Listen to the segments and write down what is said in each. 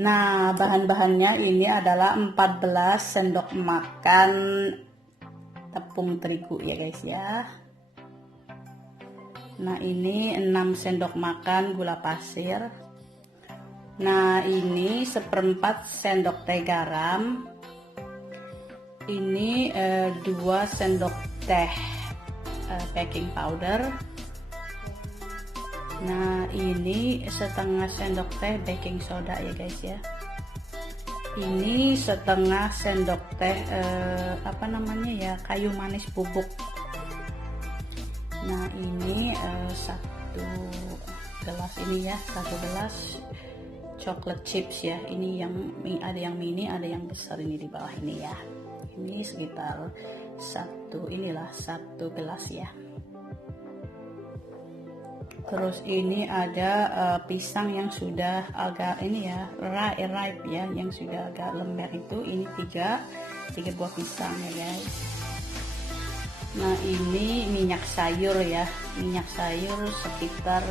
Nah, bahan-bahannya ini adalah 14 sendok makan tepung terigu ya guys ya. Nah, ini 6 sendok makan gula pasir. Nah, ini 1/4 sendok teh garam. Ini 2 sendok teh baking powder. Nah, ini 1/2 sendok teh baking soda ya guys ya. Ini 1/2 sendok teh apa namanya ya, kayu manis bubuk. Nah, ini 1 gelas ini ya, 1 gelas chocolate chips ya. Ini yang ada yang mini, ada yang besar ini di bawah ini ya. Ini sekitar 1 gelas ya. Terus ini ada pisang yang sudah agak ini ya, ripe ya, yang sudah agak lembar itu. Ini 3 buah pisang ya guys. Nah, ini minyak sayur ya, minyak sayur sekitar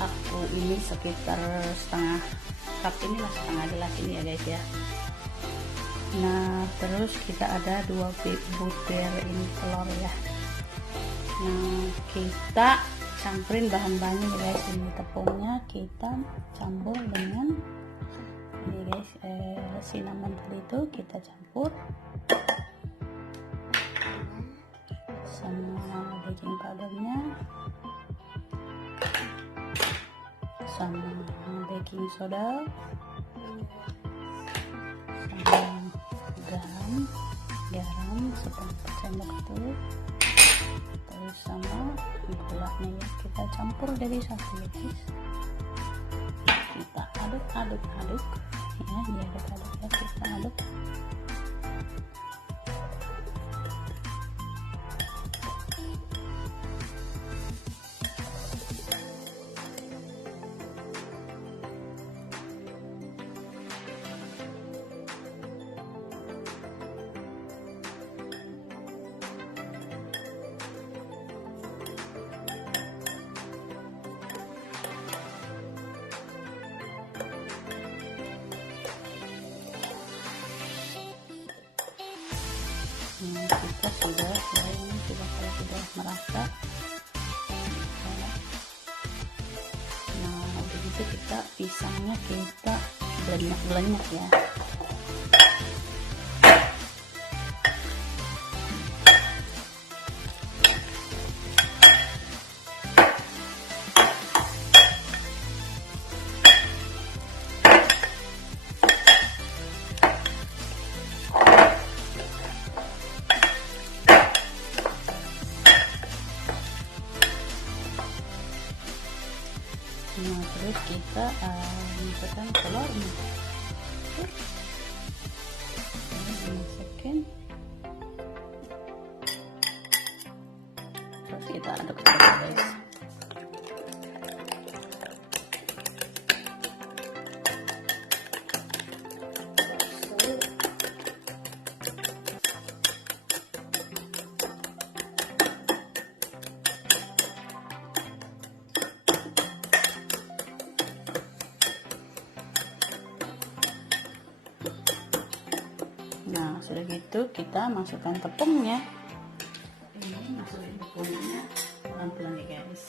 aku ini sekitar setengah cup, inilah setengah gelas ini ya guys ya. Nah, terus kita ada 2 butir ini telur ya. Nah, kita campurin bahan-bahannya ya guys. Ini tepungnya kita campur dengan ini guys, cinnamon tadi itu kita campur sama baking powdernya, sama baking soda, sama garam 1/4 sendok itu, terus sama gulanya ya, kita campur dari satu ya guys. Kita aduk ya, diaduk-aduk ya, kita aduk. Kita sudah kalau sudah merata, nah begitu kita pisangnya kita blend ya. Nah, terus kita masukkan telurnya. Dimasukin. Terus kita aduk terus guys. Nah, sudah gitu kita masukkan tepungnya. Ini masukin tepungnya pelan-pelan ya guys.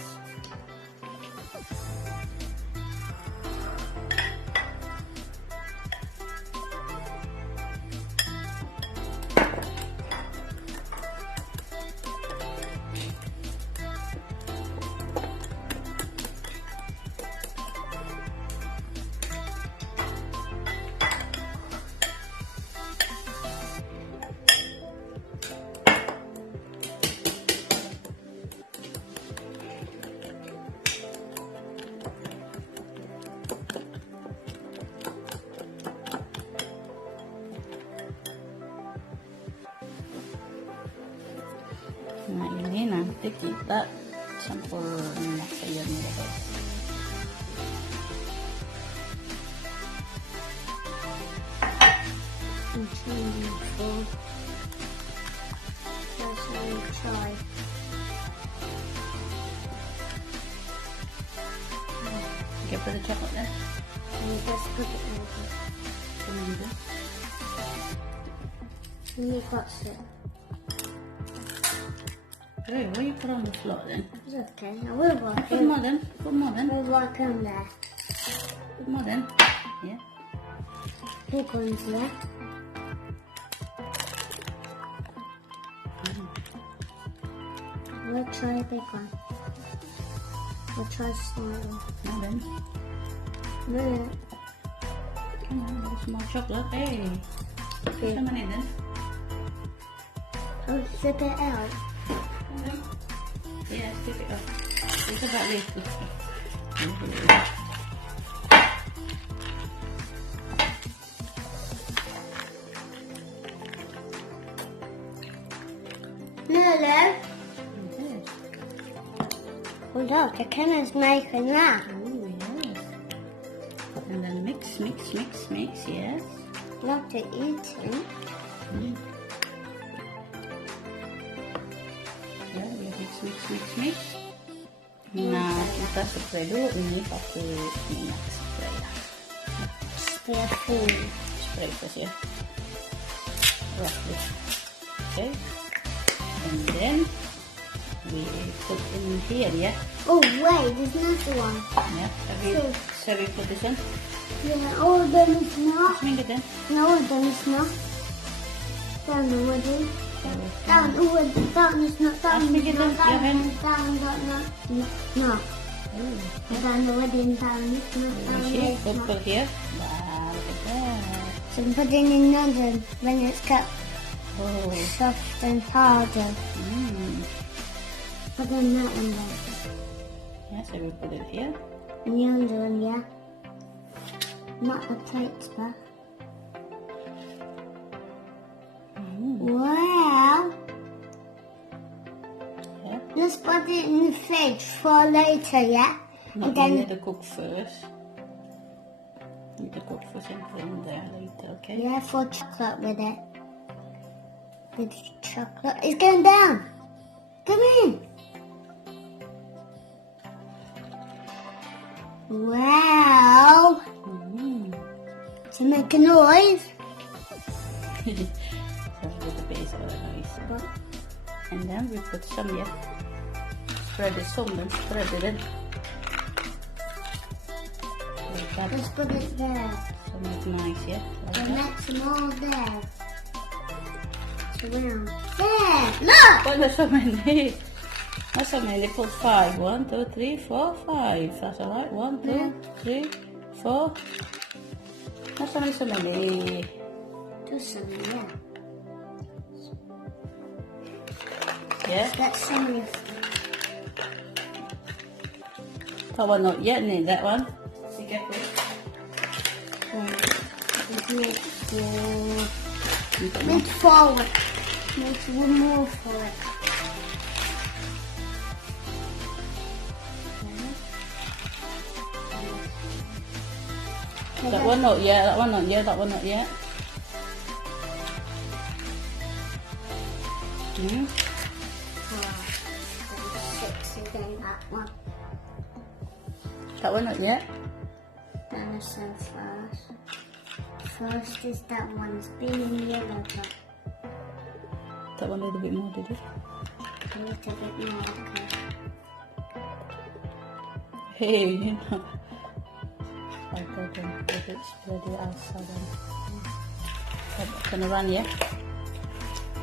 Nah, ini nanti kita campur minyak sayurnya ya guys. put the chocolate there. And just put it over. Come on, do. And you got it. Hey, why you put on the floor then? It's okay. I will work Put it. more then. Put more then. We'll work on there. Put more then. Yeah. Big ones left. We'll try a big one. We'll try a small one. Now then. No. Come on, there's more chocolate. Hey. Put Okay. some in it then. Oh, zip it out. Yeah, stick it up. It's about this. Lulu. Okay. Oh look, the camera's making that. Oh, yes. And then mix, mix, mix, mix, yes. Not to eating. Mm. Ya, biar mix, mix, mix, mix. Nah, kita spray dulu ini pakai minyak spray ya. Spare food. Spray first ya. Roughly. Okay. And then we put in here ya. Oh wait, there's another one. Yeah. Shall we put this in? Yeah, all of them is not. Let's make it then. No, all of them is not. Down the wooden. Down the wood. Down is not. Down Let's make is it not. then. Your hand. Down, no. Oh. Down the wooden. Down is not. Down Here, is not. put here. Wow, look at that. So put it in another when it's got Oh. soft and harder. Mm. Put in that one then. Yeah, so we put it here. And the other one, yeah. Not the plates, but. Wow. Yeah. Let's put it in the fridge for later, yeah? No, And you then, need to cook first. You need to cook first and put in there later, okay? yeah, for chocolate with it. With chocolate. It's going down. Come in. Wow. Mm. To make a noise. That's with the base of the nice. But And then we put some, yeah. Spread it some, then spread it in. Like that. let's put it there. So make nice, yeah? Like And that. make some more there. Surround. There. Look. Oh, there's so many. That's so many. Put 5. 1, 2, 3, 4, 5. That's alright. 1, 2, 3, 4. That's only so many. Do some, yeah. Yeah? That's some of That one not yet, need that one. Be careful. Move forward. Make one more for it. That one not yet, that one not yet, that one not yet. Hmm? Six again, that one. That one not yet. Dinosaur first. First is that one's being yellow, but That one a little bit more, did you? a little bit more, okay. Hey, you know. Like that, then let it spread it outside. Turn around, yeah?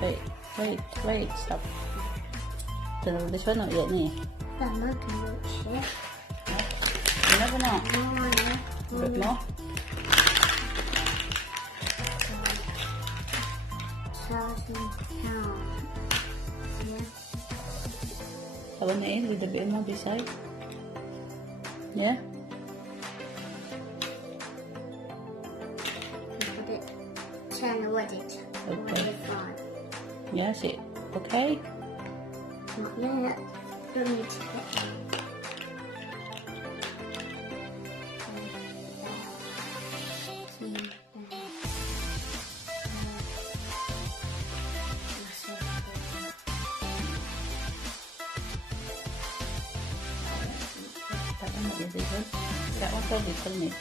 Wait, stop. Turn around, this one not yet, nee. That might be rich, yeah. You never know. No, yeah. A bit more. £1,000. Yeah. That one is a little bit more beside. Yeah? Put it, turn the wedge. Okay. Fine. Yes, it. Okay? Not yet. Don't need to get That one not yet, this one. That one's a little meat.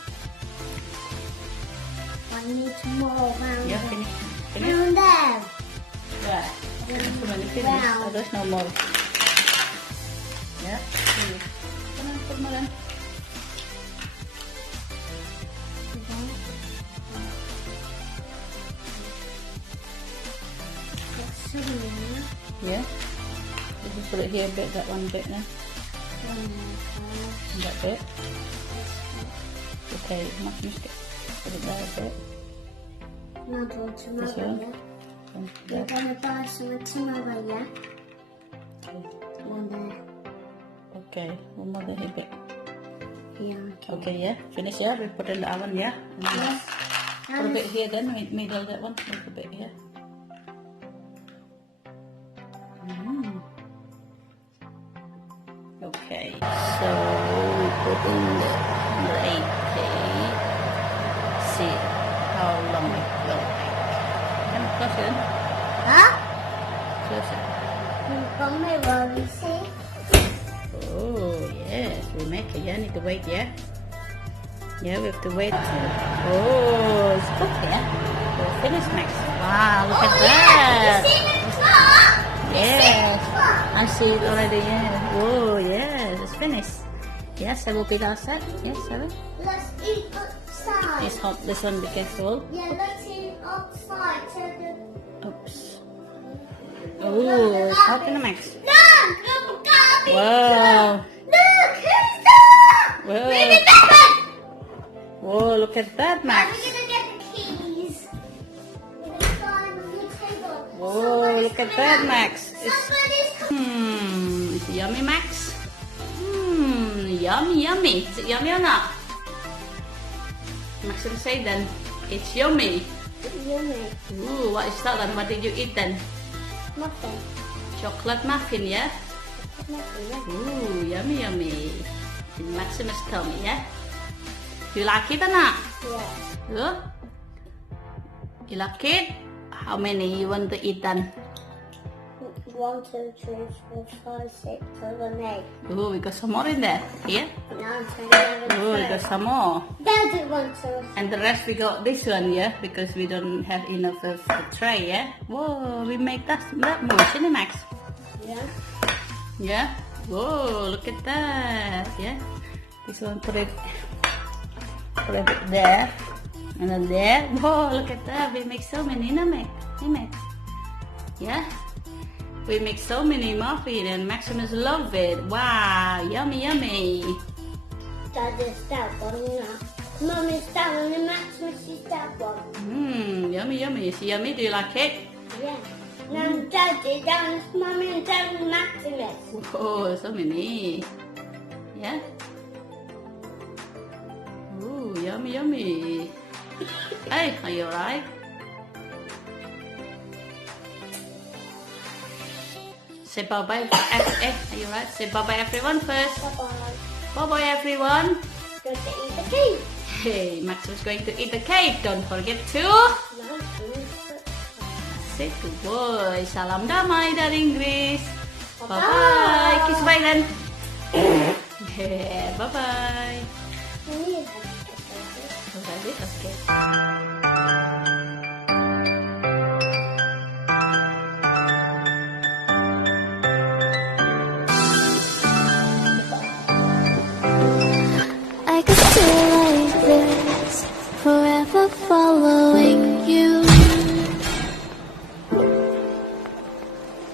I need more round. Yeah, finish. Finish. Round there. Yeah. Too many finish. Wow. Oh, there's no more. Yeah. Finish. Come on, put more in. Yeah. Just put it here a bit, that one bit now. And that bit. Okay, Muffin, put it there a bit. This one. And You're there. gonna buy some tomorrow, yeah? One there. Okay, one more there a bit. Yeah. Okay, yeah. Finish, yeah. We put it in the oven, yeah. And then Yes. put a bit here then, middle that one. Make a bit here. Okay, so we put in the 8K. See how long it will take. Can you close it? Huh? Close it. From my worry, see? Oh, yes, we make it. Yeah, need to wait, yeah? Yeah, we have to wait. Oh, it's cooked, yeah? We're finished, Max. Wow, look at that. You see the clock? Yes, I see it already, yeah. Oh, yes, it's finished. Yes, I will be outside. Yes, Sarah. Let's eat outside. It's hot. This one, be careful. Yeah, let's eat outside. So the... Oops. Oh, it's hot in the Max. Look, look, garbage. Wow. Look, who's that? Whoa. Baby Pepper. Whoa, look at that, Max. We're gonna get the keys. We're gonna find on your table. Whoa, look at that, Max. It's, Somebody's coming. is it yummy, Max? Yummy, yummy. Is it yummy or not? Max will say then, it's yummy. Yummy. Ooh, what is that then? What did you eat then? Muffin. Chocolate muffin, yeah? Muffin, yeah. Ooh, yummy, yummy. In Maximus' tummy, yeah? You like it or not? Yeah. Huh? You like it? How many you want to eat then? 1, 2, 3, 4, 5, 6, 7, 8. Ooh, we got some more in there. Here? 9, 10, 11, Ooh, we got some more. Daddy wants us. And the rest we got this one, yeah? Because we don't have enough of the tray, yeah? Whoa, we make that much, isn't it, Max? Yeah. Yeah? Whoa, look at that, yeah? This one, put it there. And then there. Whoa, look at that. We make so many, no, Max? Hey, Max? Yeah? We make so many muffins and Maximus love it. Wow, yummy, yummy. Daddy's that one now. Mommy's that one and Maximus is that one. Yummy, yummy. Is it yummy? Do you like it? Yeah. Now Daddy, that one's Mommy and that one's Maximus. Oh, so many. Yeah? Ooh, yummy, yummy. Hey, are you alright? Say bye-bye. Are you alright? Say bye-bye everyone first. Bye-bye. Bye-bye everyone. Go to eat the cake. Hey, Max was going to eat the cake. Don't forget to No, say good boy. Salam damai dari Inggris. Bye-bye. Bye-bye. Kiss bye then. Yeah, bye-bye. Oh, that's it? Okay. I could stay like this, forever follow